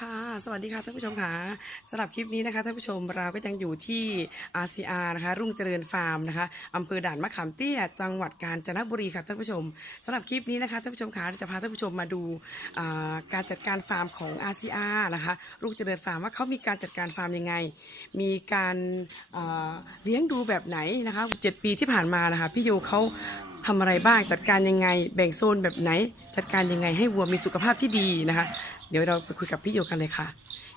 ค่ะ สวัสดีค่ะท่านผู้ชมค่ะสำหรับคลิปนี้นะคะท่านผู้ชมเราก็ยังอยู่ที่ RCR นะคะ รุ่งเจริญฟาร์มนะคะอำเภอด่านมะขามเตี้ยจังหวัดกาญจนบุรีค่ะท่านผู้ชมสำหรับคลิปนี้นะคะท่านผู้ชมค่ะเราจะพาท่านผู้ชมมาดูการจัดการฟาร์มของ RCR นะคะรุ่งเจริญฟาร์มว่าเขามีการจัดการฟาร์มยังไง มีการเลี้ยงดูแบบไหนนะคะเจ็ดปีที่ผ่านมานะคะพี่โยเขาทำอะไรบ้างจัดการยังไง แบ่งโซนแบบไหน จัดการยังไงให้วัวมีสุขภาพที่ดีนะคะ เดี๋ยวเราไปคุยกับพี่โยกันเลยค่ะ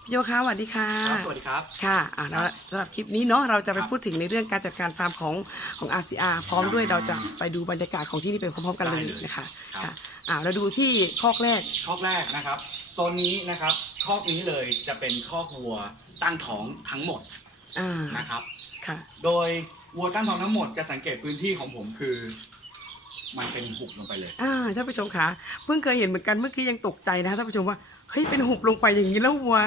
พี่โยคะสวัสดีค่ะ ครับสวัสดีครับ ค่ะอะแล้วสำหรับคลิปนี้เนาะเราจะไปครับพูดถึงในเรื่องการจัดการฟาร์มของของ RCR พร้อมด้วยเราจะไปดูบรรยากาศของที่นี่ไปพร้อมๆกันเลยได้เลยนะคะครับ ค่ะอ่าเราดูที่คอกแรกคอกแรกนะครับโซนนี้นะครับคอกนี้เลยจะเป็นคอกวัวตั้งท้องทั้งหมดอ่า นะครับ ค่ะ โดยวัวตั้งท้องทั้งหมดจะสังเกตพื้นที่ของผมคือ มันเป็นหุบลงไปเลย อ่าท่านผู้ชมคะเพิ่งเคยเห็นเหมือนกันเมื่อกี้ยังตกใจนะคะท่านผู้ชมว่า เฮ้ยเป็นหุบลงไปอย่างนี้แล้ววัว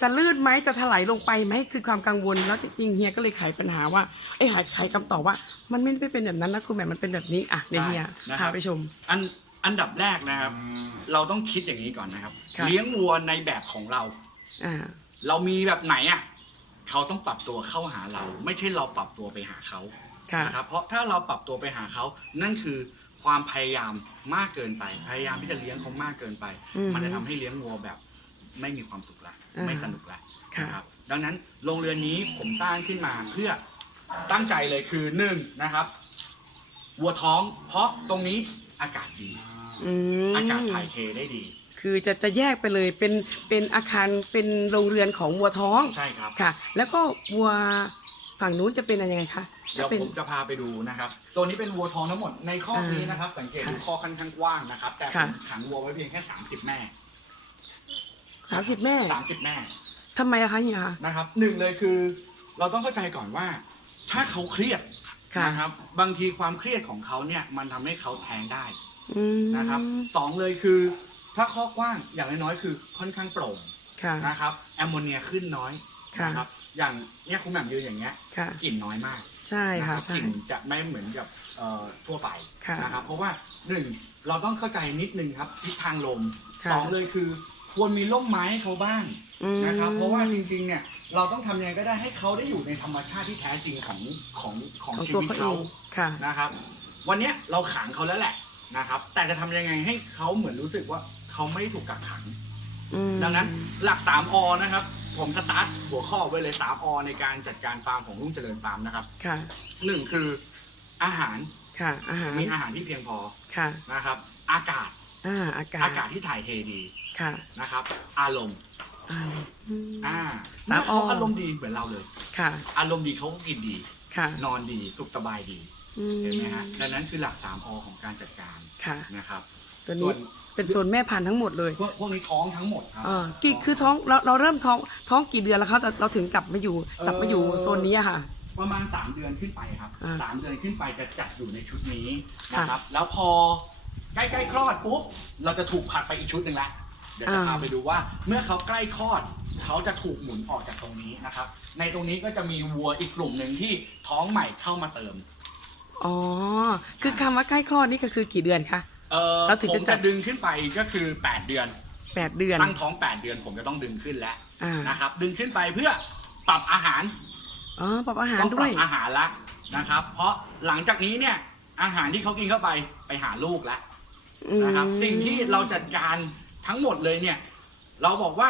จะลื่นไหมจะถลายลงไปไหมคือความกังวลแล้วจริงๆเฮียก็เลยไขปัญหาว่าไอ้ยหายไขคำตอบว่า มันไม่ได้เป็นแบบนั้นนะคุณแม่มันเป็นแบบนี้อะเดี๋ยวเฮียได้นะครับ พาไปชม อันอันดับแรกนะครับ เราต้องคิดอย่างนี้ก่อนนะครับ ครับ เลี้ยงวัวในแบบของเรา อ่าเรามีแบบไหนอะเขาต้องปรับตัวเข้าหาเรา ไม่ใช่เราปรับตัวไปหาเขาค่ะ นะครับเพราะถ้าเราปรับตัวไปหาเขานั่นคือความพยายาม มากเกินไป พยายามที่จะเลี้ยงเขามากเกินไป อือฮึมันจะทำให้เลี้ยงวัวแบบ ไม่มีความสุขละอ่าไม่สนุกละค่ะ นะครับดังนั้นโรงเรือนนี้ผมสร้างขึ้นมาเพื่อตั้งใจเลยคือหนึ่งนะครับวัวท้อง เพราะตรงนี้อากาศดี อืมอากาศถ่ายเทได้ดี คือจะจะแยกไปเลยเป็นเป็นอาคารเป็นโรงเรือนของวัวท้องใช่ครับ ค่ะ แล้วก็วัวฝั่งนู้นจะเป็นอะไรยังไงคะ เดี๋ยวเป็นผมจะพาไปดูนะครับโซนนี้เป็นวัวท้องทั้งหมดในข้อกนี้นะครับ สังเกตดูค่ะข้อค่อนข้างกว้างนะครับ แต่ผค่ะมขังวัวไว้เพียงแค่30แม่สามสิบแม่30แม่ทำไมอะคะเฮียคะนะครับหนึ่งเลยคือเราต้องเข้าใจก่อนว่า ถ้าเขาเครียดค่ะนะครับ บางทีความเครียดของเขาเนี่ยมันทำให้เขาแทงได้อืมนะครับสองเลยคือ ถ้าข้อกว้างอย่างน้อยๆคือค่อนข้างโปร่งค่ะนะครับแอมโมเนียขึ้นน้อยค่ะนะครับอย่างเนี่ยคุณแหม่มยืนอย่างเงี้ยค่ะกลิ่นน้อยมาก ใช่นะค่ะรับใช่กลิ่นจะไม่เหมือนกับเอ่อทั่วไปค่ะนะครับเพราะว่าหนึ่งเราต้องเข้าใจนิดนึงครับทิศทางลมค่ะสองเลยคือ ควรมีร่มไม้ให้เขาบ้างอืม นะครับ เพราะว่าจริงๆเนี่ยเราต้องทำยังไงก็ได้ให้เขาได้อยู่ในธรรมชาติที่แท้จริงของของของของชีตัววิตเขาเอเขา งค่ะ นะครับวันเนี้ยเราขังเขาแล้วแหละนะครับ แต่จะทำยังไงให้เขาเหมือนรู้สึกว่าเขาไม่ถูกกักขัง อืม ดังนั้นหลัก 3อนะครับ ผมสตาร์ทหัวข้อไว้เลย3อในการจัดการฟาร์มของรุ่งเจริญฟาร์มนะครับค่ะ หนึ่งคืออาหารค่ะ อาหารมีอาหารที่เพียงพอค่ะนะครับ อากาศอ่าอากาศอากาศที่ถ่ายเทดีค่ะนะครับ อารมณ์อ่าอืมอ่าสามเมื่อเขาออารมณ์ดีเหมือนเราเลยค่ะ อารมณ์ดีเขาก็กินดีค่ะ นอนดีสุขสบายดีอืมเห็นไหมฮะดังนั้นคือหลัก3อของการจัดการค่ะนะครับ ตัวส่นี้วน เป็นโซนแม่พันธุ์ทั้งหมดเลยพวกพวกนี้ท้องทั้งหมดครัอ่ากี่คือท้องเราเราเริ่มท้องท้องกี่เดือนแล้วคะเราเราถึงกลับมาอยู่จับมาอยู่เอ่อโซนนี้อะค่ะ ประมาณ 3 เดือนขึ้นไปครับอ่าสามเดือนขึ้นไปจะจัดอยู่ในชุดนี้ค่ะนะครับ แล้วพอใกล้ๆคลอดปุ๊บเราจะถูกผลัดไปอีกชุดหนึ่งละเดี๋ยวจะพาไปดูว่า เมื่อเขาใกล้คลอด เขาจะถูกหมุนออกจากตรงนี้นะครับ ในตรงนี้ก็จะมีวัวอีกกลุ่มหนึ่งที่ท้องใหม่เข้ามาเติม อ๋อคือคำว่าใกล้คลอดนี่ก็คือกี่เดือนคะ เออแล้วถึงผจะมจัจะด ดึงขึ้นไปก็คือ 8 เดือน แปดเดือน ตั้งท้อง 8 เดือนผมจะต้องดึงขึ้นแล้วอ่านะครับ ดึงขึ้นไปเพื่อปรับอาหาร อ๋อปรับอาหารต้องปด้รัวยบอาหารละนะครับ เพราะหลังจากนี้เนี่ยอาหารที่เขากินเข้าไปไปหาลูกแล้วนะครับอืมสิ่งที่เราจัดการทั้งหมดเลยเนี่ย เราบอกว่า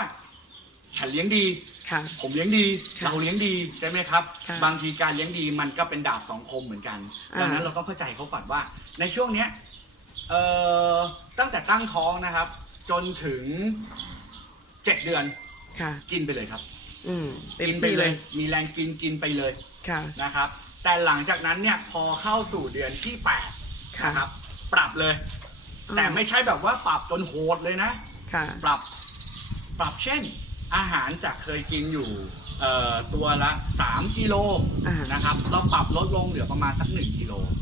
ฉันเลี้ยงดี ค่ะ ผมเลี้ยงดี ค่ะเราเลี้ยงดีใช่ไหมครับ ค่ะบางทีการเลี้ยงดีมันก็เป็นดาบสองคมเหมือนกันอ่า ดังนั้นเราต้องเข้าใจเขาก่อนว่า ในช่วงเนี้ย เอ่อตั้งแต่ตั้งท้องนะครับ จนถึงเจ็ดเดือนค่ะ กินไปเลยครับ อืมเต็มกินไปที่เลเลย ย มีแรงกินกินไปเลยค่ะ นะครับ แต่หลังจากนั้นเนี่ยพอเข้าสู่เดือนที่แปดค่ะ นะครับ ปรับเลย แต่ไม่ใช่แบบว่าปรับจนโหดเลยนะ ค่ะ ปรับปรับเช่น อาหารจากเคยกินอยู่เอ่อตัวละ 3 กิโลอ่านะครับ เราปรับลดลงเหลือประมาณสัก 1 กิโลอืม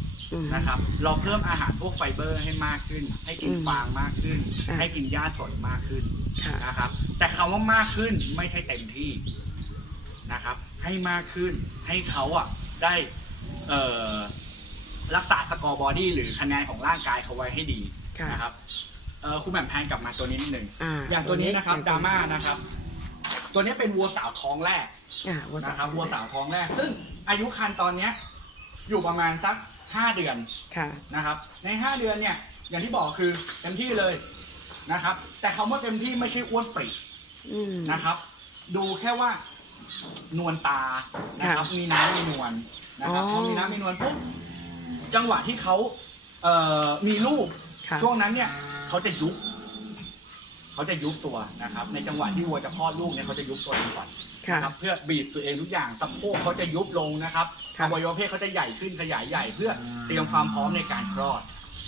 นะครับ เราเพิ่มอาหารพวกไฟเบอร์ให้มากขึ้น ให้กินอืมฟางมากขึ้นอ่าให้กินหญ้าสดมากขึ้นค่ะนะครับ แต่คำว่ามากขึ้นไม่ใช่เต็มที่นะครับ ให้มากขึ้นให้เขาอะได้เอ่อรักษาสกอร์บอดี้หรือคะแนนของร่างกายเขาไว้ให้ดีค่ะนะครับเออคุณแหม่มแพนกลับมาตัวนี้นิดหนึ่งอ่าอย่างตัวนี้นะครับอย่างดราม่านะครับ ตัวนี้เป็นวัวสาวท้องแรกอ่าวัวสาวนะครับวัวสาวท้องแรก ซึ่งอายุคันตอนเนี้ยอยู่ประมาณสัก 5เดือนค่ะ นะครับ ใน5เดือนเนี่ย อย่างที่บอกคือเต็มที่เลยนะครับ แต่คำว่าเต็มที่ไม่ใช่อ้วนปรีอืม นะครับ ดูแค่ว่านวลตานะครับ มีน้ำมีนวลนะครับอ๋อ พอมีน้ำมีนวลปุ๊บจังหวะที่เขาเอ่อมีลูก ค่ะ ช่วงนั้นเนี่ยเขาจะยุบเขาจะยุบตัวนะครับ ในจังหวะที่วัวจะคลอดลูกเนี่ยเขาจะยุบตัวเองก่อน ค่ะนะครับเพื่อบีบตัวเองทุกอย่างสะโพกเขาจะยุบลงนะครับค่ะอวัยวะเพศเขาจะใหญ่ขึ้นขยายใหญ่เพื่อเตรียมความพร้อมในการคลอด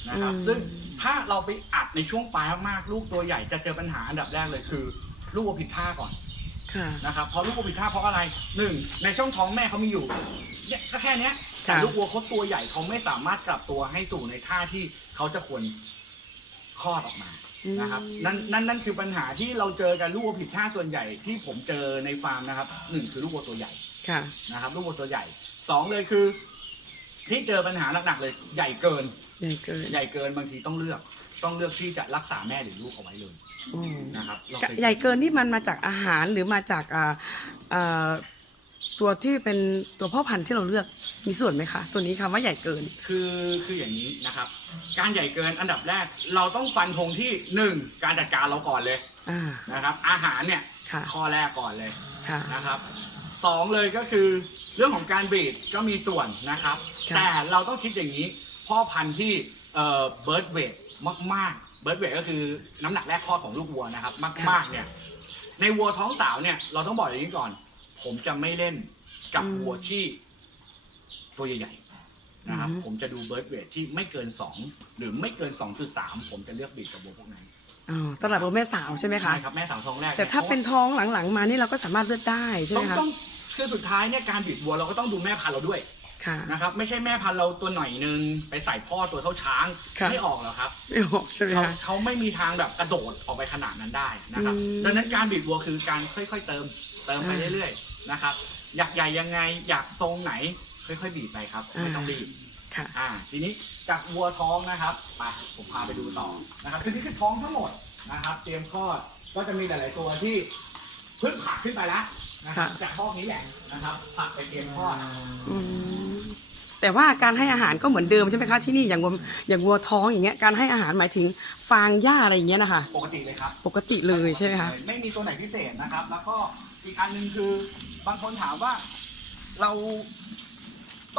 นะครับ อืม ซึ่งถ้าเราไปอัดในช่วงปลายมากๆลูกตัวใหญ่จะเจอปัญหาอันดับแรกเลยคือ ลูกวัวผิดท่าก่อน ค่ะ นะครับเพราะลูกวัวผิดท่าเพราะอะไรหนึ่งในช่องท้องแม่เขามีอยู่เนี่ยก็แค่เนี้ยแต่ค่ะ ลูกวัวเขาตัวใหญ่เขาไม่สามารถกลับตัวให้สู่ในท่าที่เขาจะควรคลอดออกมา นะครับนั่นนั่นนั่นคือปัญหาที่เราเจอกันลูกวัวผิดท่าส่วนใหญ่ที่ผมเจอในฟาร์มนะครับหนึ่งคือลูกวัวตัวใหญ่ค่ะ นะครับ ลูกวัวตัวใหญ่สองเลยคือ ที่เจอปัญหาหนักๆเลยใหญ่เกิน ใหญ่เกินใหญ่เกินบางทีต้องเลือก ต้องเลือกที่จะรักษาแม่หรือลูกเอาไว้เลยอืมนะครับเราคยใหญ่เกินที่มันมาจากอาหารหรือมาจากอ่าอ่า ตัวที่เป็นตัวพ่อพันธุ์ที่เราเลือกมีส่วนไหมคะ ตัวนี้คำว่าใหญ่เกิน คือคืออย่างนี้นะครับ การใหญ่เกินอันดับแรกเราต้องฟันธงที่หนึ่งการจัดการเราก่อนเลยอ่านะครับ อาหารเนี่ยค่ะข้อแรกก่อนเลยค่ะนะครับสองเลยก็คือเรื่องของการบีดก็มีส่วนนะครับครับแต่เราต้องคิดอย่างนี้ พ่อพันธุ์ที่เอ่อเบิร์ดเวทมากๆเบิร์ดเวทก็คือน้ำหนักแรกคลอดของลูกวัวนะครับ มากๆเนี่ยในวัวท้องสาวเนี่ยเราต้องบอกอย่างนี้ก่อน ผมจะไม่เล่นกับวัวที่ตัวใหญ่ๆนะครับ อือฮึ ผมจะดูเบิร์ดเวทที่ไม่เกิน2หรือไม่เกิน2.3ผมจะเลือกบีดกับวัวพวกนั้นอ๋อตลาดวัวแม่สาวใช่ไหมคะ ใช่ครับแม่สาวท้องแรกแต่ถ้าพระว่เป็นท้องหลังๆ มานี่เราก็สามารถเลือกได้ใช่ไหต้มองคะต้องคือสุดท้ายเนี่ยการบีดวัวเราก็ต้องดูแม่พันธุ์เราด้วย ค่ะ นะครับไม่ใช่แม่พันธุ์เราตัวหน่อยนึงไปใส่พ่อตัวเท่าช้างครับไม่ออกหรอกครับไม่ออกใช่ไหมเขาคะ เขาไม่มีทางแบบกระโดดออกไปขนาดนั้นได้นะครับ อืม ดังนั้นการบีดวัวคือการค่อย ๆ เติม เติมไปอ่าเรื่อยๆนะครับ อยากใหญ่ยังไงอยากทรงไหนค่อย ๆ บีบไปครับไม่ต้องรีบค่ะ อ่า ทีนี้จากวัวท้องนะครับไปผมพาไปดูต่อนะครับคือนี่คือท้องทั้งหมดนะครับ เตรียมคลอดก็จะมีหลาย ๆ ตัวที่เพิ่งผักขึ้นไปแล้วนะครับ ค่ะ จากคอกนี้แหละนะครับผักไปเตรียมคลอด อืม แต่ว่าการให้อาหารก็เหมือนเดิมใช่ไหมคะที่นี่อย่างวัวอย่างวัวท้องอย่างเงี้ยการให้อาหารหมายถึงฟางหญ้าอะไรอย่างเงี้ยนะคะปกติเลยครับปกติเลยใช่ไหมคะไม่มีตัวไหนพิเศษนะครับ แล้วก็อีกอันหนึ่งคือบางคนถามว่าเรา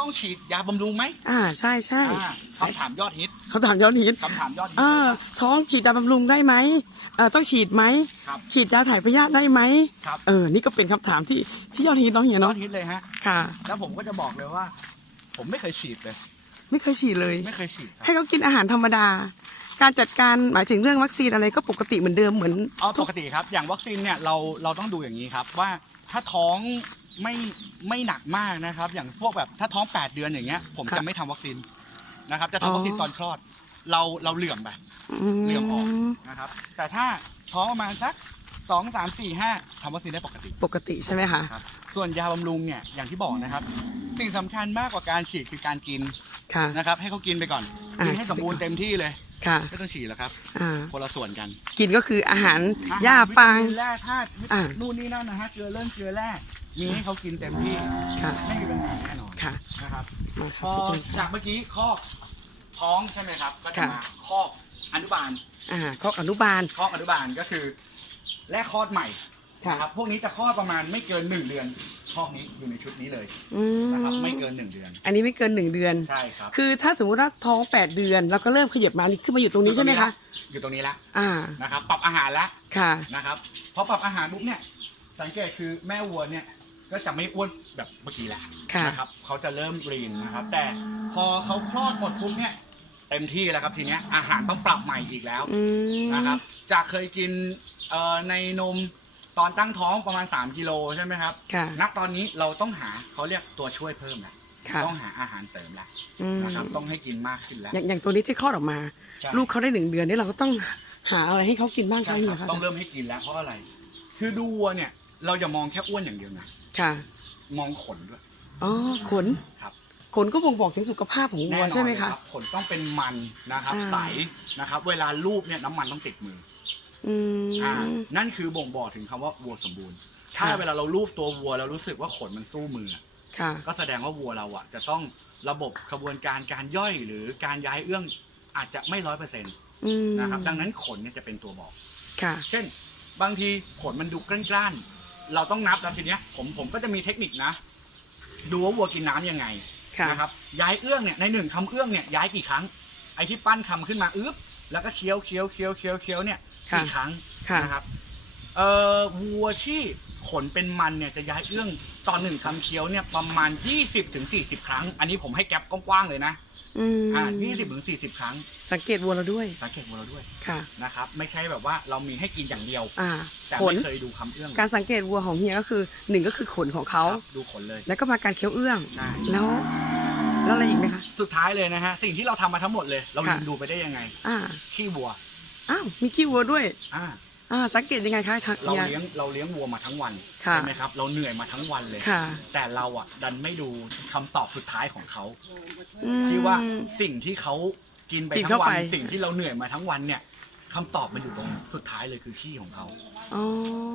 ต้องฉีดยาบำรุงไหมอ่าใช่ใช่อ่าคำถามยอดฮิตเขาถามย้อนนิดคำถามยอดฮิตเออท้องฉีดยาบำรุงได้ไหมเออต้องฉีดไหมครับฉีดยาถ่ายพยาธิได้ไหมครับ เออนี่ก็เป็นคำถามที่ที่ยอดฮิตน้องเหียยอเนาะดฮิตเลยฮะ ค่ะ แล้วผมก็จะบอกเลยว่า ผมไม่เคยฉีดเลย ไม่เคยฉีดเลย ไม่เคยฉีดครับให้เขากินอาหารธรรมดา การจัดการหมายถึงเรื่องวัคซีนอะไรก็ปกติเหมือนเดิมเหมือนอ๋อทุปกกติครับ อย่างวัคซีนเนี่ยเราเราต้องดูอย่างนี้ครับ ว่าถ้าท้องไม่ไม่หนักมากนะครับ อย่างพวกแบบถ้าท้อง 8 เดือนอย่างเงี้ย ผมจะไม่ทำวัคซีนนะครับ จะทำวัคซีนตอนคลอด เราเราเหลื่อมไปเหลื่อมออกนะครับ แต่ถ้าท้องประมาณสัก สองสามสี่ห้าทำวัคซีนได้ปกติ ปกติใช่ไหมคะ ครับ ส่วนยาบำรุงเนี่ยอย่างที่บอกนะครับ สิ่งสำคัญมากกว่าการฉีดคือการกินค่ะ นะครับ ให้เขากินไปก่อนอ่ากิ กินให้สมบูรณ์เต็มที่เลยค่ะ ไม่ต้องฉีดแล้วครับอ่า คนละส่วนกันกินก็คืออาหารอหรหญ้าฟางวิตมินแร่ธาตุอ่า นู่นนี่นั่นนะฮะเกลือเรื่องเกลือแร่มีให้เขากินเต็มที่ค่ะ ไม่มีปัญหาแน่นอนค่ะ นะครับ มาคพรับอพี่จุนจากเมื่อกี้คอกท้องใช่ไหมครับ ก็จะค่ะ มาคอกอนุบาล อ่าข้ออนุบาล คอกอนุบาลก็คือ แรกคลอดใหม่ค่ะนะครับพวกนี้จะคลอดประมาณไม่เกินหนึ่งเดือนคอกนี้อยู่ในชุดนี้เลยอืนะครับมไม่เกินหนึ่งเดือนอันนี้ไม่เกินหนึ่งเดือน ใช่ครับคือถ้าสมมติว่าท้องแปดเดือนเราก็เริ่มขยับมานี่ขึ้นมาอยู่ตรงนี้ใช่ไหมคะ อยู่ตรงนี้ละอ่า นะครับ ปรับอาหารละค่ะ นะครับพอปรับอาหารปุ๊บเนี่ย สังเกตคือแม่วัวเนี่ยก็จะไม่อ้วนแบบเมื่อกี้ละค่ะ นะครับเขาจะเริ่มรีนนะครับ แต่พอเขาคลอดหมดปุ๊บเนี่ย เต็มที่แล้วครับทีเนี้ยอาหารต้องปรับใหม่อีกแล้วอืมนะครับ จากเคยกินเอ่อในนมตอนตั้งท้องประมาณ 3 กิโลใช่ไหมครับ ค่ะณตอนนี้เราต้องหาเขาเรียกตัวช่วยเพิ่มแล้วค่ะต้องหาอาหารเสริมแล้วอืมนะครับต้องให้กินมากขึ้นแล้วอย่างอย่างตัวนี้ที่คลอดออกมา ใช่ ลูกเขาได้หนึ่งเดือนนี่เราก็ต้องหาอะไรให้เขากินบ้างใช่คะเฮีคยรับคะต้องเริ่มให้กินแล้วเพราะอะไร คือดูวัวเนี่ย เราอย่ามองแค่อ้วนอย่างเดียวนะ ค่ะมองขนด้วย อ๋อขน ครับ ขนก็บ่งบอกถึงสุขภาพของวัแน่วนอนใช่ไหมเลยคะรับขนต้องเป็นมันนะครับอ่า ใสนะครับ เวลาลูบเนี่ยน้ำมันต้องติดมืออืมอ่านั่นคือบ่งบอกถึงคำว่าวัวสมบูรณ์ ถ้าค่ะ เวลาเราลูบตัววัวแล้วรู้สึกว่าขนมันสู้มืออะค่ะ ก็แสดงว่าวัวเราอะ จะต้องระบบกระบวนการการย่อยหรือการย้ายเอื้องอาจจะไม่ร้อยเปอร์เซ็นต์อืมนะครับ ดังนั้นขนเนี่ยจะเป็นตัวบอก ค่ะ เช่น บางทีขนมันดูกล้านๆ เราต้องนับแล้วทีเนี้ย ผมผมก็จะมีเทคนิคนะ ดูว่าวัวกินน้ำยังไงค่ะ นะครับย้ายเอื้องเนี่ยในหนึ่งคำเอื้องเนี่ยย้ายกี่ครั้ง ไอ้ที่ปั้นคำขึ้นมาอึ๊บแล้วก็เคี้ยวเคี้ยวเคี้ยวเคี้ยวเคี้ยวเนี่ยค่ะกี่ครั้งค่ะนะครับเอ่อวัวที่ขนเป็นมันเนี่ยจะย้ายเอื้องตอนหนึ่งคำเคี้ยวเนี่ยประมาณ 20ถึง40 ครั้ง อันนี้ผมให้แก๊ปกว้างๆเลยนะ อืมอ่า20ถึง40ครั้ง สังเกตวัวเราด้วยสังเกตวัวเราด้วยค่ะ นะครับ ไม่ใช่แบบว่าเรามีให้กินอย่างเดียว อ่าแต่ขนไม่เคยดูคำเอื้องการสังเกตวัวของเฮียก็คือหนึ่งก็คือขนของเขาครับดูขนเลยแล้วก็มาการเคี้ยวเอื้อง ใช่แล้ว แล้วอะไรอีกไหมคะ สุดท้ายเลยนะฮะ สิ่งที่เราทำมาทั้งหมดเลย เราลืค่ะมดูไปได้ยังไง อ่าขี้วัว อ้าวมีขี้วัวด้วย อ่า อ่าสังเกตยังไงคะทางเราเฮียเลี้ยงเราเลี้ยงวัวมาทั้งวันค่ะใช่ไหมครับ เราเหนื่อยมาทั้งวันเลย ค่ะ แต่เราอะดันไม่ดูคำตอบสุดท้ายของเขาอืม ที่ว่าสิ่งที่เขากินไปกินทั้เข้างวัไป นสิ่งที่เราเหนื่อยมาทั้งวันเนี่ยคำตอบมันอยู่ตรงสุดท้ายเลยคือขี้ของเขาอ๋อ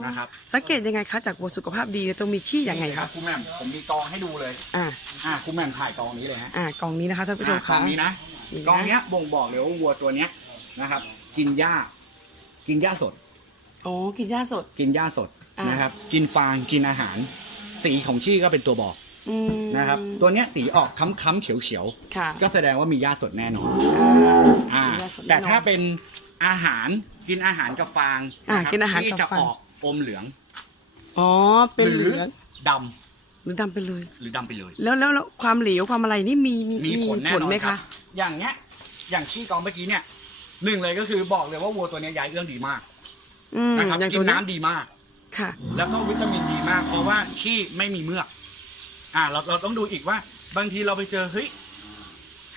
นะครับสังเกตยังไงคะจากวัวสุขภาพดีต้องมีขี้ยังไงคคะรับคุณแหม่มผมมีกองให้ดูเลยอ่าอ่าคุณแหม่มถ่ายกองนี้เลยฮะ อ่ากล่องนี้นะคะท่านผู้ชมอะกคะ องนี้นะนี่นะกองเนี้ยบ่งบอกเลยว่าวัวตัวเนี้ยนะครับ กินหญ้า กินหญ้าสด อ๋อกินหญ้าสด กินหญ้าสดอะนะครับ กินฟางกินอาหาร สีของขี้ก็เป็นตัวบอกอืมนะครับ ตัวเนี้ยสีออกค้ำๆเขียวค่ะๆก็แสดงว่ามีหญ้าสดแน่นอน อ่าอ่ามีหญ้สดแต่น่นอน ถ้าเป็นอาหารกินอาหารกับฟางอะะครับกินอาหารที่กับจะฟาง ออกอมเหลืองอ๋อเป็นหเหรืลืองดหรือดำไปเลยำหรือดำไปเลย แล้วแล้วแล้วความเหลวความอะไรนี่มีมีมีผลแน่นอนไหมครัคะ บอย่างเนี้ย อย่างขี้กองเมื่อกี้เนี่ยหนึ่งเลยก็คือบอกเลยว่าวัวตัวเนี้ยย้ายเอื้องดีมาก อืมนะครับอย่างกิตัวนนี้น้ำดีมาก ค่ะ แล้วก็วิตามินดีมาก เพราะว่าขี้ไม่มีเมือก อ่า เราเราต้องดูอีกว่า บางทีเราไปเจอเฮ้ย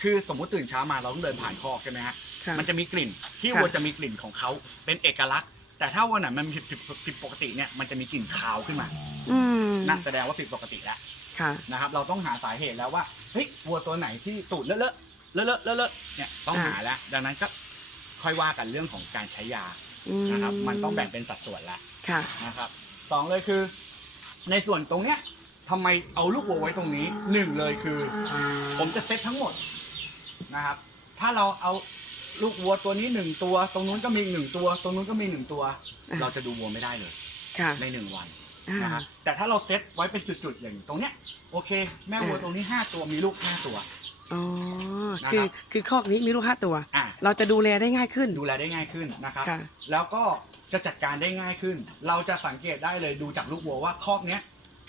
คือสมมติตื่นเช้ามาเราต้องเดินผ่านคอกใช่ไหมฮะค่ะมันจะมีกลิ่นที่ค่ะ วัวจะมีกลิ่นของเขาเป็นเอกลักษณ์ แต่ถ้าวันไหนมันผิดผิดผิดปกติเนี่ยมันจะมีกลิ่นคาวขึ้นมาอืมนั่นแสดงว่าผิดปกติแล้วค่ะ นะครับ เราต้องหาสาเหตุแล้วว่าเฮ้ยวัวตัวไหนที่ตูดเลอะเลอะเลอะเลอะเลอะเลอะเนี่ยต้องอ่าหาแล้ว ดังนั้นก็ค่อยว่ากันเรื่องของการใช้ยาอื นะครับมันต้องแบ่งเป็นสัดส่วนแล้วค่ะนะครับสองเลยคือ ในส่วนตรงเนี้ยทำไมเอาลูกวัวไว้ตรงนี้หนึ่งเลยคือ ผมจะเซตทั้งหมดนะครับ ถ้าเราเอาลูกวัวตัวนี้หนึ่งตัว ตรงนู้นก็มีอีกหนึ่งตัว ตรงนู้นก็มีหนึ่งตัวอะเราจะดูวัวไม่ได้เลยค่ะ ในหนึ่งวันอ่านะครับแต่ถ้าเราเซตไว้เป็นจุดๆอย่างตรงเนี้ยโอเค แม่วัวอะตรงนี้ห้าตัวมีลูกห้าตัว อ๋อนะครับคือคือคอกนี้มีลูกห้าตัว อะ เราจะดูแลได้ง่ายขึ้น ดูแลได้ง่ายขึ้นนะครับ ค่ะ แล้วก็จะจัดการได้ง่ายขึ้น เราจะสังเกตได้เลยดูจากลูกวัวว่าคอกเนี้ย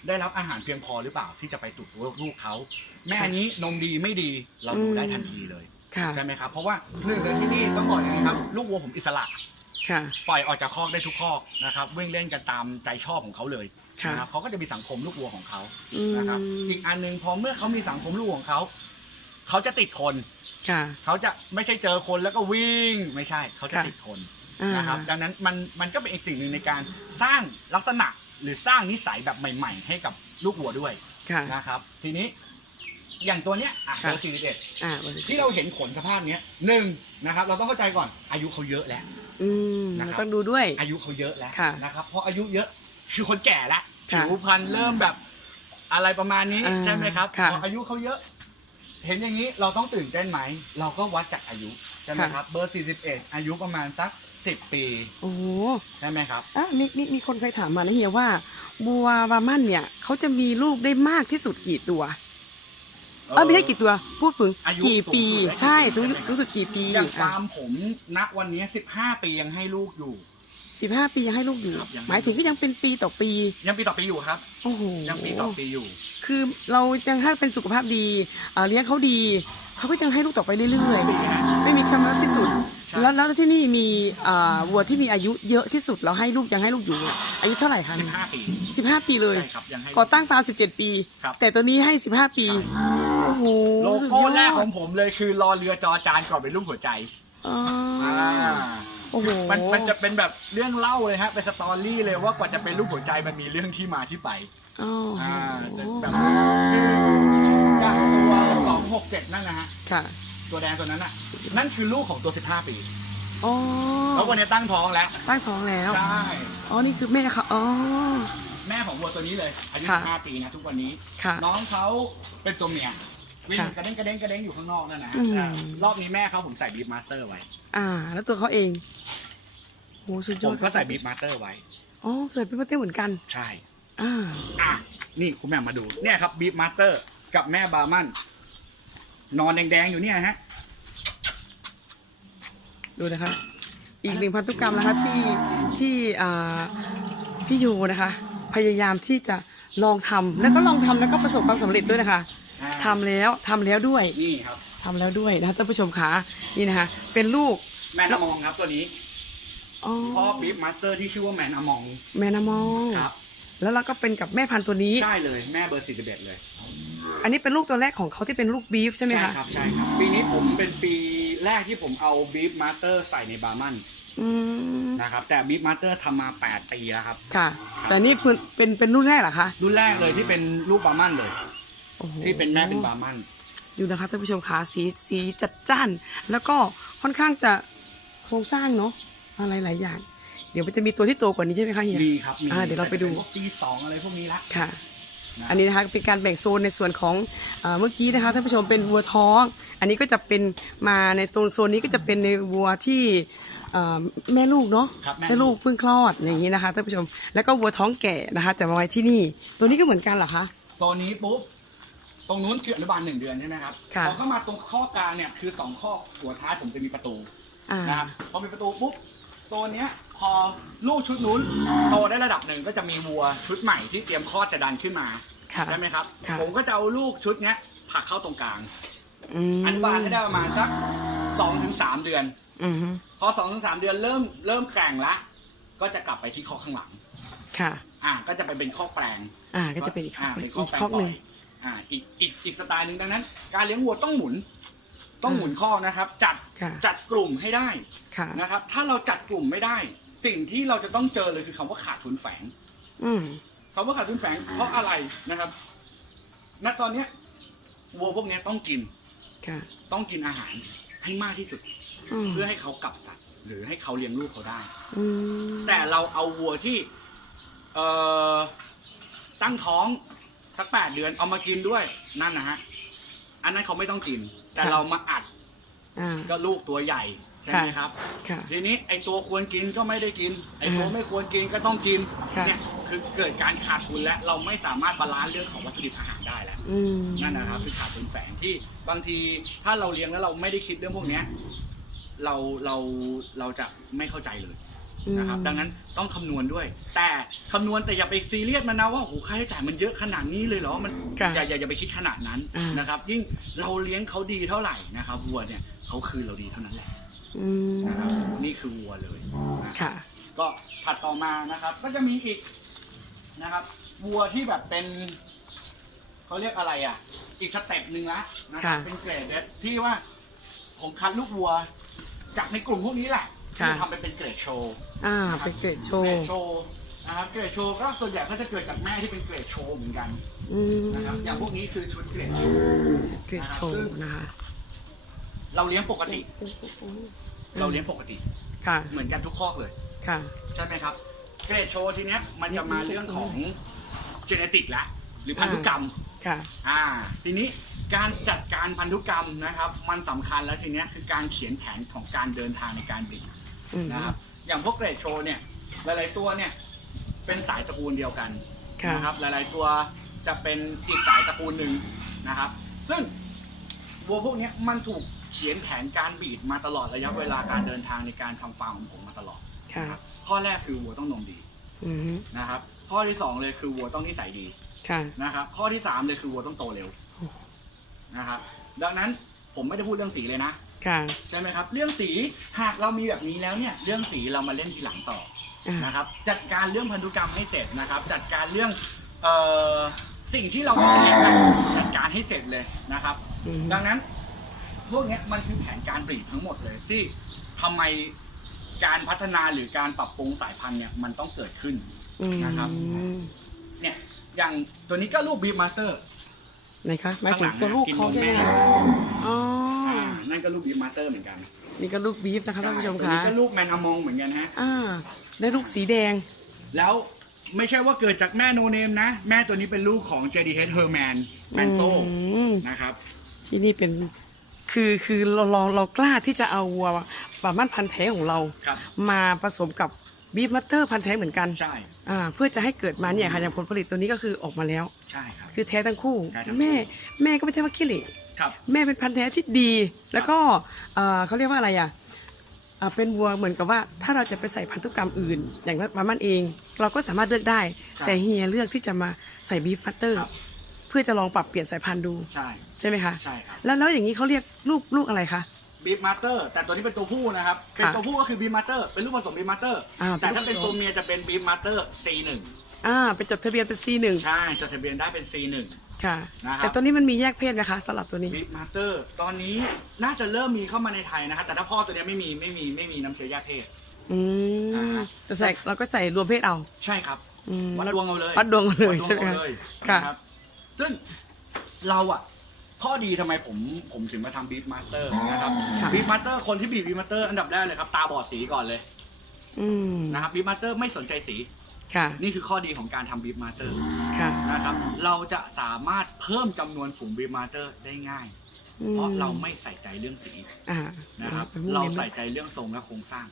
ได้รับอาหารเพียงพอหรือเปล่าที่จะไปตุกลูกเขาแม่นี้นมดีไม่ดีเราดูได้ทันทีเลยค่ะใช่ไหมครับเพราะว่าหนึ่งเลยที่นี่ต้องบอกอย่างนี้ครับลูกวัวผมอิสระ ค่ะ ปล่อยออกจากคอกได้ทุกคอกนะครับวิ่งเล่นกันตามใจชอบของเขาเลยค่ะ นะครับเขาก็จะมีสังคมลูกวัวของเขาอืมนะครับอีกอันหนึ่งพอเมื่อเขามีสังคมลูกของเขา เขาจะติดคน ค่ะ เขาจะไม่ใช่เจอคนแล้วก็วิ่งไม่ใช่ เขาจะค่ะ ติดคนอ่านะครับ ดังนั้นมันมันก็เป็นอีกสิ่งหนึ่งในการสร้างลักษณะหรือสร้างนิสัยแบบใหม่ ๆ ให้กับลูกวัวด้วยค่ะ นะครับ ทีนี้อย่างตัวเนี้ยอะค่ะเบอร์สี่สิบเอ็ดอ่าวันนี้ที่เราเห็นขนสภาพเนี้ยหนึ่งนะครับ เราต้องเข้าใจก่อนอายุเขาเยอะแล้ว อืมนะครับต้องดูด้วย อายุเขาเยอะแล้วค่ะนะครับเพราะอายุเยอะคือคนแก่แล้วค่ะผิวพรรณเริ่มแบบอะไรประมาณนี้อ่าใช่ไหมครับค่ะ พออายุเขาเยอะ เห็นอย่างนี้เราต้องตื่นเต้นไหม เราก็วัดจากอายุใช่ไหมครับ เบอร์ 41 อายุประมาณสัก 10 ปี โอ้โหใช่ไหมครับ อะมีมีมีคนเคยถามมานะเฮียว่า บัวบาร์มันเนี่ยเขาจะมีลูกได้มากที่สุดกี่ตัวเออไม่ใช่กี่ตัว พูดถึงอายุกี่ปี สูงสุดได้ใช่กี่ปีสูงใช่ไหมครับ สูงสุดกี่ปีอย่างอะฟาร์มผมณวันนี้ 15 ปียังให้ลูกอยู่ สิบห้าปียังให้ลูกอยู่ ครับยังหมายถึงก็ยังเป็นปีต่อปี ยังปีต่อปีอยู่ครับ โอ้โหยังปีต่อปีอยู่ คือเรายังถ้าเป็นสุขภาพดีเอ่อเลี้ยงเขาดี เขาก็ยังให้ลูกต่อไปเรื่อยๆ ไม่มีคำว่าสิ้นสุดใช่แล้วแล้วที่นี่มีเอ่อวัวที่มีอายุเยอะที่สุดเราให้ลูกยังให้ลูกอยู่เนี่ยอายุเท่าไหร่คะ15ปี สิบห้าปีเลย ใช่ครับยังให้ ก่อตั้งฟาร์มสิบเจ็ดปี ครับ แต่ตัวนี้ให้สิบห้าปี โอ้โหโลสุดโก้ยอดแรกของผมเลยคือรอเรือจอจานก่อนเป็นรูปหัวใจ อ๋ออ่า โอ้โห มันมันจะเป็นแบบเรื่องเล่าเลยฮะเป็นสตอรี่เลยว่ากว่าจะเป็นรูปหัวใจมันมีเรื่องที่มาที่ไปอ๋อออ่าแต่แบบคืออย่างตัวสองหกเจ็ดนั่นนะฮะค่ะ ตัวแดงตัวนั้นอะ นั่นคือลูกของตัวสิบห้าปีอ๋อ แล้ววันนี้ตั้งท้องแล้วตั้งท้องแล้ว ใช่อ๋อ นี่คือแม่เขาอ๋อ แม่ของวัวตัวนี้เลยอายุค่ะ 15ปีนะทุกวันนี้ ค่ะ น้องเขาเป็นตัวเมีย วิ่งค่ะ กระเด้งกระเด้งกระเด้งอยู่ข้างนอกนั่นนะอืมอ่ารอบนี้แม่เขาผมใส่บีฟมาสเตอร์ไว้ อ่า แล้วตัวเขาเองโหสุดยผอดมก็ใส่บีฟมาสเตอร์ไว้ อ๋อสวยเป็นประเต้เหมือนกัน ใช่ อ่า อะ นี่คุณแม่มาดู เนี่ยครับบีฟมาสเตอร์กับแม่บาร์มัน นอนแดงๆอยู่เนี่ยฮะ ดูนะคะ อีกหนึ่งพันธุกรรมนะคะที่ที่อ่าพี่ยูนะคะ พยายามที่จะลองทำแล้วก็ลองทำแล้วก็ประสบความสำเร็จด้วยนะคะอ่า ทำแล้วทำแล้วด้วยนี่ครับทำแล้วด้วยนะคะท่านผู้ชมคะนี่นะคะ เป็นลูกแมนอมองครับตัวนี้อ๋อพ่อบีฟมาสเตอร์ที่ชื่อว่าแมนอมองแม่นามองครับ แล้วเราก็เป็นกับแม่พันธุ์ตัวนี้ ใช่เลยแม่เบอร์41เลยอันนี้เป็นลูกตัวแรกของเขาที่เป็นลูกบีฟใช่ไหมคะครับใช่ครับ ปีนี้ผมเป็นปีแรกที่ผมเอาบีฟมาสเตอร์ใส่ในบาร์มันอืมนะครับแต่บีฟมาสเตอร์ทำมา8ปีแล้วครับ ค่ะ แต่นี่เป็นเป็นเป็นรุ่นแรกเหรอคะรุ่นแรกเลยที่เป็นลูกบาร์มันเลยโอ้โห ที่เป็นแม่เป็นบาร์มันดูนะคะท่านผู้ชมขาสีสีจัดจ้าน แล้วก็ค่อนข้างจะโครงสร้างเนาะอะไรหลายอย่าง เดี๋ยวมันจะมีตัวที่โตกว่านี้ใช่ไหมคะเฮีย มีครับมีอ่าเดี๋ยวเราไปดู ซีสองอะไรพวกนี้ละ ค่ะ นะ อันนี้นะคะเป็นการแบ่งโซนในส่วนของเออเมื่อกี้นะคะท่านผู้ชมเป็นวัวท้อง อันนี้ก็จะเป็นมาในตรงโซนนี้ก็จะเป็นในวัวที่เอ่อแม่ลูกเนาะครับแม่ลูกเพิ่งคลอดอย่างนี้นะคะท่านผู้ชม แล้วก็วัวท้องแก่นะคะจะมาไว้ที่นี่ ตัวนี้ก็เหมือนกันเหรอคะ โซนนี้ปุ๊บ ตรงนู้นคืออนุบาลหนึ่งเดือนใช่ไหมครับค่ะ พอเข้ามาตรงข้อกลางเนี่ยคือสองข้อหัวท้ายผมจะมีประตูอ่า นะครับพอมีประตูปุ๊บโซนเนี้ยพอลูกชุดนู้นโตได้ระดับหนึ่งก็จะมีวัวชุดใหม่ที่เตรียมคลอดจะดันขึ้นมาค่ะใช่ไหมครับ ค่ะ ผมก็จะเอาลูกชุดเนี้ยผลักเข้าตรงกลาง มอนุบาลให้ได้ประมาณสักสองถึงสามเดือน อือฮึพอสองถึงสามเดือนเริ่มเริ่มแกร่งละก็จะกลับไปที่ข้อข้างหลัง ค่ะ อ่าก็จะไปเป็นข้อแปลงอ่าก็จะเป็นอีกข้อหนึ่งเป็นอีกแปลข้อหนึ่งปล่ย อ่าอีกอีกอีกสไตล์หนึ่งดังนั้น การเลี้ยงวัวต้องหมุน ต้องหมุนข้อนะครับ จัดค่ะ จัดกลุ่มให้ได้ค่ะ นะครับ ถ้าเราจัดกลุ่มไม่ได้ สิ่งที่เราจะต้องเจอเลยคือคำว่าขาดทุนแฝง อืม คำว่าขาดทุนแฝงเพราะอะไรนะครับ ณ ตอนเนี้ยวัวพวกเนี้ยต้องกิน ค่ะ ต้องกินอาหารให้มากที่สุด อืม เพื่อให้เขากลับสัตว์หรือให้เขาเลี้ยงลูกเขาได้ อืมแต่เราเอาวัวที่เอ่อตั้งท้อง สักแปดเดือนเอามากินด้วยนั่นนะฮะอันนั้นเขาไม่ต้องกิน แต่เรามาอัดอ่า ก็ลูกตัวใหญ่ใช่ไหมครับ ค่ะ ทีนี้ไอตัวควรกินก็ไม่ได้กิน ไอตัวอ่าไม่ควรกินก็ต้องกินค่ะ เนี่ยคือเกิดการขาดทุนและเราไม่สามารถบาลานซ์เรื่องของวัตถุดิบอาหารได้แล้ว อืม นั่นนะครับคือขาดทุนแฝงที่บางทีถ้าเราเลี้ยงแล้วเราไม่ได้คิดเรื่องพวกเนี้ยเราเราเราจะไม่เข้าใจเลย นะครับอืมดังนั้นต้องคำนวณด้วย แต่คำนวณแต่อย่าไปซีเรียสมันนะว่าโอ้โหค่าใช้จ่ายมันเยอะขนาดนี้เลยเหรอมันค่ะอย่าอย่าอย่าไปคิดขนาดนั้นอ่าน นะครับ ยิ่งเราเลี้ยงเขาดีเท่าไหร่นะครับวัวเนี่ยเขาคืนเราดีเท่านั้นแหละอืมนะครับนี่คือวัวเลยนะค่ะ ก็ถัดต่อมานะครับ ก็จะมีอีกนะครับวัวที่แบบเป็นเขาเรียกอะไรอะ อีกสเต็ปหนึ่งละนะครับค่ะ เป็นเกรดที่ว่าผมคัดลูกวัว จากในกลุ่มพวกนี้แหละที่ ค่ะทำไปเป็นเกรดโชว์อ่าเป็นเกรดโชเกรว์ดโชว์นะครับเกรดโชว์ก็ส่วนใหญ่ก็จะเกิดจากแม่ที่เป็นเกรดโชว์เหมือนกันอืมนะครับอย่างพวกนี้คือชุดเกรดโชว์เกรดโชว์นะคะเราเลี้ยงปกติ เราเลี้ยงปกติ ค่ะเหมือนกันทุกข้อกเลย ค่ะ ใช่ไหมครับ เกรดโชว์ทีเนี้ยมันจะมาเรื่องของเจเนติกละหรือพันธุกรรม ค่ะ อ่า ทีนี้การจัดการพันธุกรรมนะครับ มันสำคัญแล้วทีเนี้ยคือการเขียนแผนของการเดินทางในการบินอืม นะครับอย่างพวกเกรดโชว์เนี่ยหลายๆตัวเนี่ยเป็นสายตระกูลเดียวกันค่ะนะครับหลายๆตัวจะเป็นอีกสายตระกูลหนึ่งนะครับ ซึ่งวัวพวกเนี้ยมันถูกเขียนแผนการบีดมาตลอดระยะเวลาการเดินทางในการทำฟาร์มของผมมาตลอด ค่ะนะครับข้อแรกคือวัวต้องนมดีอืมนะครับ ข้อที่สองเลยคือวัวต้องนิสัยดีค่ะ นะครับ ข้อที่สามเลยคือวัวต้องโตเร็วนะครับ ดังนั้นผมไม่ได้พูดเรื่องสีเลยนะ ค่ะ ใช่ไหมครับ เรื่องสีหากเรามีแบบนี้แล้วเนี่ย เรื่องสีเรามาเล่นทีหลังต่ออ่านะครับ จัดการเรื่องพันธุกรรมให้เสร็จนะครับ จัดการเรื่องเอ่อสิ่งที่เราต้องเรียนนะจัดการให้เสร็จเลยนะครับ อืม ดังนั้น พวกเนี้ยมันคือแผนการบรีดทั้งหมดเลยที่ทำไมการพัฒนาหรือการปรับปรุงสายพันธุ์เนี่ยมันต้องเกิดขึ้นอืมนะครับ เนี่ยอย่างตัวนี้ก็ลูกบีมาสเตอร์ ไหนคะหมายถึงตัวลูกเขาใช่ไหมข้างหลังคะน่ะกินนมแม่อ๋ออ่า นั่นก็ลูกบีมาสเตอร์เหมือนกันนี่ก็ลูกบีฟนะคะท่านผู้ชมตัวค่ะนี้ก็ลูกแมนอมองเหมือนกันฮะ อ่าได้ลูกสีแดง แล้วไม่ใช่ว่าเกิดจากแม่โนเนมนะ แม่ตัวนี้เป็นลูกของ JDH Herman m a n s o อืม นะครับ ที่นี่เป็นคือคือเราเราเรากล้าที่จะเอาวัวบาร์มันพันธุ์แท้ของเรา ครับ มาผสมกับบีฟมัตเตอร์พันธุ์แท้เหมือนกันใช่ อ่าเพื่อจะให้เกิดมาเนี่ยค่ะอย่างผลผลิตตัวนี้ก็คือออกมาแล้ว ใช่ครับ คือแท้ทั้งคู่ แท้ทั้งคู่ แม่แม่ก็ไม่ใช่ว่าขี้เหร่ ครับ แม่เป็นพันธุ์แท้ที่ดี แล้วก็เอ่อเขาเรียกว่าอะไรอะอ่าเป็นวัวเหมือนกับว่า ถ้าเราจะไปใส่พันธุกรรมอื่น อย่างบาร์มันเอง เราก็สามารถเลือกได้ ครับแต่เฮียเลือกที่จะมาใส่บีฟมัตเตอร์ ครับ เพื่อจะลองปรับเปลี่ยนสายพันธุ์ดูใช่ ใช่ไหมคะใช่ครับ แล้วแล้วอย่างนี้เขาเรียกลูกลูกอะไรคะ บีมาสเตอร์ แต่ตัวนี้เป็นตัวผู้นะครับ เป็นค่ะตัวผู้ก็คือบีมาสเตอร์ เป็นลูกผสมบีมาสเตอร์ อ่าแต่ถ้าเป็นเป็นลูกผสม ตัวเมียจะเป็นบีมาสเตอร์ C1 อ่าเป็นจดทะเบียนเป็น C1 ใช่จดทะเบียนได้เป็น C1 ค่ะ นะครับแต่ตัวนี้มันมีแยกเพศนะคะสำหรับตัวนี้บีมาสเตอร์ ตอนนี้น่าจะเริ่มมีเข้ามาในไทยนะครับแต่ถ้าพ่อตัวเนี้ยไม่มีไม่มีไม่มีน้ำเชื้อแยกเพศ อือ่ามจะใส่เราก็ใส่รวมเพศเอา ใช่ครับ อืมวัดดวงเอาเลยวัดดวงเอาเลยวัดดวงใช่ไหมเอาคะเลยค่ะนะครับ ซึ่งเราอะข้อดีทำไมผมผมถึงมาทำบีฟมาสเตอร์นะครับค่ะ บีฟมาสเตอร์คนที่บีบบีฟมาสเตอร์อันดับแรกเลยครับ ตาบอดสีก่อนเลยอืม นะครับบีฟมาสเตอร์ไม่สนใจสี ค่ะ นี่คือข้อดีของการทำบีฟมาสเตอร์ค่ะ นะครับ เราจะสามารถเพิ่มจำนวนฝูงบีฟมาสเตอร์ได้ง่าย อืม เพราะเราไม่ใส่ใจเรื่องสีอ่านะครับป็นพวกเราน้นใส่ใจเรื่องทรงและโครงสร้าง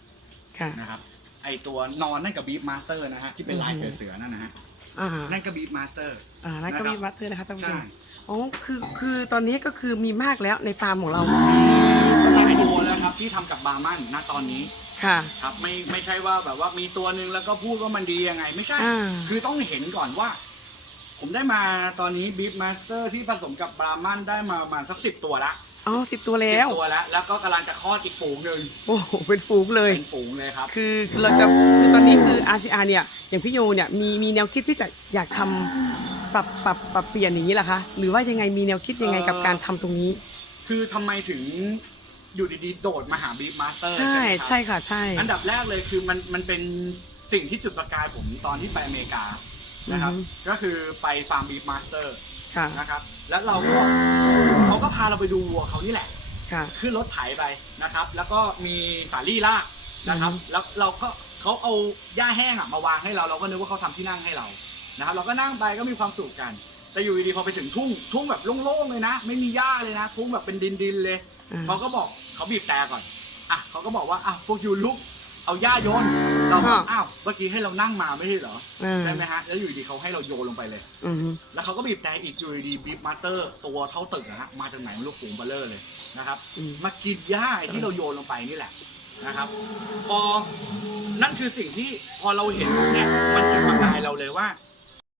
ค่ะ นะครับ ไอตัวนอนนั่นกับบีฟมาสเตอร์นะฮะที่เป็นลายอือฮึเสือๆนั่นนะฮะ อ่านั่นก็บีฟมาสเตอร์ อ่านั่นก็นะครับมีวัตเตอร์นะคะท่านผู้ชใช่มอ๋อคือคือตอนนี้ก็คือมีมากแล้วในฟาร์มของเรา หลายตัวแล้วครับที่ทำกับบาร์มันณตอนนี้ ค่ะ ครับไม่ไม่ใช่ว่าแบบว่ามีตัวหนึ่งแล้วก็พูดว่ามันดียังไง ไม่ใช่ อ่า คือต้องเห็นก่อนว่า ผมได้มาตอนนี้บีฟมาสเตอร์ที่ผสมกับบาร์มันได้มาประมาณสักสิบตัวละอ๋อสิบตัวแล้วสิบตัวแล้วแล้วก็กำลังจะคลอดอีกฝูงหนึ่งโอ้โหเป็นฟูงเลย เป็นฝูงเลยครับคือเราจะคือตอนนี้คือ RCR เนี่ย อย่างพี่โยเนี่ยมีมีแนวคิดที่จะอยากทำปรับปรับปรับเปลี่ยนอย่างนี้เหรอคะ หรือว่ายังไงมีแนวคิดยังไงกับการทำตรงนี้ คือทำไมถึง อยู่ดีๆ โดดมาหาบีฟมาสเตอร์ใช่ไหมครับใช่ค่ะใช่ อันดับแรกเลยคือมันมันเป็นสิ่งที่จุดประกายผมตอนที่ไปอเมริกานะครับอือฮึก็คือไปฟาร์มบีฟมาสเตอร์ค่ะนะครับ แล้วเราก็เขาก็พาเราไปดูวัวเขานี่แหละค่ะขึ้นรถไถไปนะครับ แล้วก็มีสาลี่ลากนะครับอือฮึแล้วเราก็เขาเอาหญ้าแห้งอะมาวางให้เรา เราก็นึกว่าเขาทำที่นั่งให้เรานะครับ เราก็นั่งไปก็มีความสุขกันแต่อยู่ดีๆพอไปถึงทุ่งทุ่งแบบโล่งๆเลยนะ ไม่มีหญ้าเลยนะ ทุ่งแบบเป็นดินๆเลย อ่าเขาก็บอกเขาบีบแต่ก่อนอะเขาก็บอกว่าอะพวกยูลุกเอาหญ้าโยนเราบอกอ่าอ้าวเมื่อกี้ให้เรานั่งมาไม่ใช่เหรออ่าใช่ไหมฮะแล้วอยู่ดีๆเขาให้เราโยนลงไปเลย อือฮึแล้วเขาก็บีบแต่อีกอยู่ดีๆบีบมาสเตอร์ตัวเท่าตึกนะฮะมาจากไหนไม่รู้ฝูงเบลเลอร์เลยนะครับ อืม มากินหญ้าไอ้ที่เราโยนลงไปนี่แหละนะครับ พอนั่นคือสิ่งที่พอเราเห็นปุ๊บเนี่ยมันจุดประกายเราเลยว่า